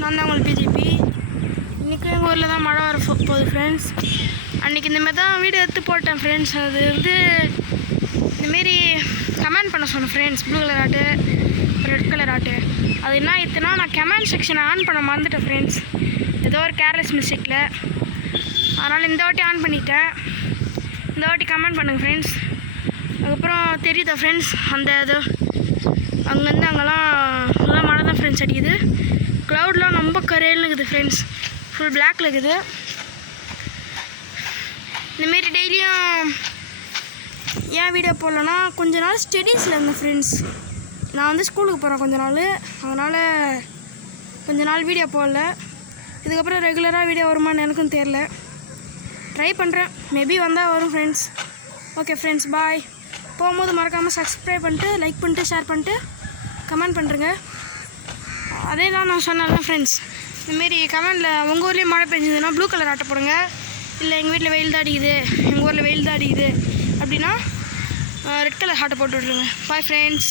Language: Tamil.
நான் தான் உங்களுக்கு பிஜிபி. இன்றைக்கும் எங்கள் ஊரில் தான் மழை வர போகுது ஃப்ரெண்ட்ஸ். அன்றைக்கி இந்தமாரி தான் வீடியோ எடுத்து போட்டேன் ஃப்ரெண்ட்ஸ். அது இந்தமாரி கமெண்ட் பண்ண சொன்னேன் ஃப்ரெண்ட்ஸ். ப்ளூ கலர் ஆட்டு, ரெட் கலர் ஆட்டு. அது என்ன ஆயிடுச்சுன்னா நான் கமெண்ட் செக்ஷனை ஆன் பண்ண மறந்துட்டேன் ஃப்ரெண்ட்ஸ். ஏதோ ஒரு கேர்லெஸ் மிஸ்டேக்கில். அதனால் இந்த வாட்டி ஆன் பண்ணிட்டேன். இந்த வாட்டி கமெண்ட் பண்ணுங்கள் ஃப்ரெண்ட்ஸ். அதுக்கப்புறம் தெரியுதா ஃப்ரெண்ட்ஸ், அந்த இது அங்கேருந்து அங்கெல்லாம் ஃபுல்லாக மழை தான் ஃப்ரெண்ட்ஸ் அடிக்குது. க்ளவுட்லாம் ரொம்ப கரையில்னு இருக்குது ஃப்ரெண்ட்ஸ். ஃபுல் பிளாக்ல இருக்குது. இந்தமாரி டெய்லியும் ஏன் வீடியோ போடலன்னா கொஞ்ச நாள் ஸ்டடீஸில் இருந்தேன் ஃப்ரெண்ட்ஸ். நான் வந்து ஸ்கூலுக்கு போகிறேன் கொஞ்ச நாள். அதனால் கொஞ்ச நாள் வீடியோ போடல. இதுக்கப்புறம் ரெகுலராக வீடியோ வருமானு எனக்கும் தெரில. ட்ரை பண்ணுறேன், மேபி வந்தால் வரும் ஃப்ரெண்ட்ஸ். ஓகே ஃப்ரெண்ட்ஸ், பாய். போகும்போது மறக்காமல் சப்ஸ்கிரைப் பண்ணிட்டு, லைக் பண்ணிட்டு, ஷேர் பண்ணிட்டு, கமெண்ட் பண்ணுறேங்க. அதே தான் நான் சொன்னேன் ஃப்ரெண்ட்ஸ். இதுமாரி கமெண்டில் உங்கள் ஊர்லேயும் மழை பெஞ்சதுன்னா ப்ளூ கலர் ஆட்டை போடுங்க. இல்லை எங்கள் வீட்டில் வெயில் தான் அடிக்குது, எங்கள் ஊரில் வெயில் தான் அடிக்குது அப்படின்னா ரெட் கலர் ஆட்டை போட்டு விட்ருங்க. Bye friends.